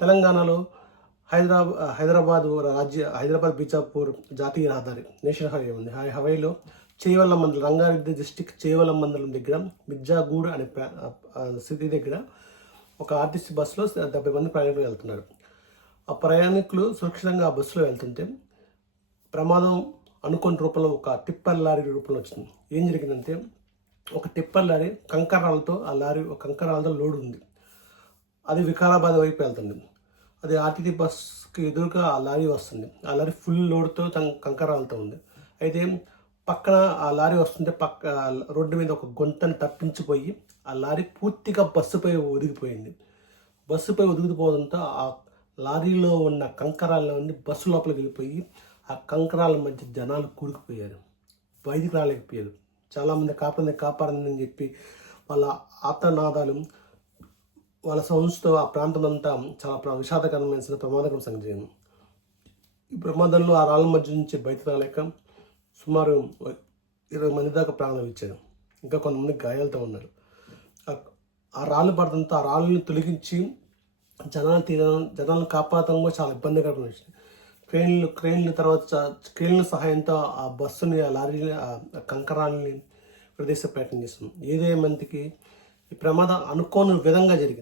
తెలంగాణలో హైదరాబాద్ బీజాపూర్ జాతీయ రహదారి నేషనల్ హైవే ఉంది. ఆ హైవేలో చేవెళ్ళ మండలం, రంగారెడ్డి డిస్టిక్ చేవెళ్ళ మండలం దగ్గర మిర్జాగూడ్ అనే సిటీ దగ్గర ఒక ఆర్టీసీ బస్సులో 70 మంది ప్రయాణికులు వెళ్తున్నారు. ఆ ప్రయాణికులు సురక్షితంగా ఆ బస్సులో వెళ్తుంటే ప్రమాదం అనుకోని రూపంలో ఒక టిప్పర్ లారీ రూపంలో వచ్చింది. ఏం జరిగిందంటే, ఒక టిప్పర్ లారీ కంకరాలతో కంకరాలతో లోడ్ ఉంది. అది వికారాబాద్ వైపు వెళ్తుంది. అది ఆర్టీసీ బస్కి ఎదురుగా ఆ లారీ వస్తుంది. ఆ లారీ ఫుల్ లోడ్తో కంకరాలతో ఉంది. అయితే పక్కన ఆ లారీ వస్తుంటే రోడ్డు మీద ఒక గుంతను తప్పించిపోయి ఆ లారీ పూర్తిగా బస్సుపై ఒదిగిపోయింది. బస్సుపై ఒదిగిపోవడంతో ఆ లారీలో ఉన్న కంకరాల్లో ఉండి బస్సు లోపలికి వెళ్ళిపోయి ఆ కంకరాల మధ్య జనాలు కూరుకుపోయారు. బయటికి రాలేకపోయారు. చాలామంది కాపాడండి అని చెప్పి వాళ్ళ ఆర్తనాదాలు, వాళ్ళ సౌండ్స్తో ఆ ప్రాంతం అంతా చాలా విషాదకరమైన ప్రమాదకరం సంఘటన. ఈ ప్రమాదంలో ఆ రాళ్ళ మధ్య నుంచి బయటకు రాలేక సుమారు 20 మంది దాకా ప్రాణాలు ఇచ్చారు. ఇంకా కొంతమంది గాయాలతో ఉన్నారు. ఆ రాళ్ళు పడడంతో ఆ రాళ్ళని తొలగించి జనాలను కాపాడటం కూడా చాలా ఇబ్బందికరంగా వచ్చింది. క్రేన్ల సహాయంతో ఆ బస్సుని, ఆ లారీని, ఆ కంకరాలని ప్రదేశ ప్రయత్నం చేస్తున్నాం. ఏదేమందికి ఈ ప్రమాదం అనుకోని విధంగా జరిగింది.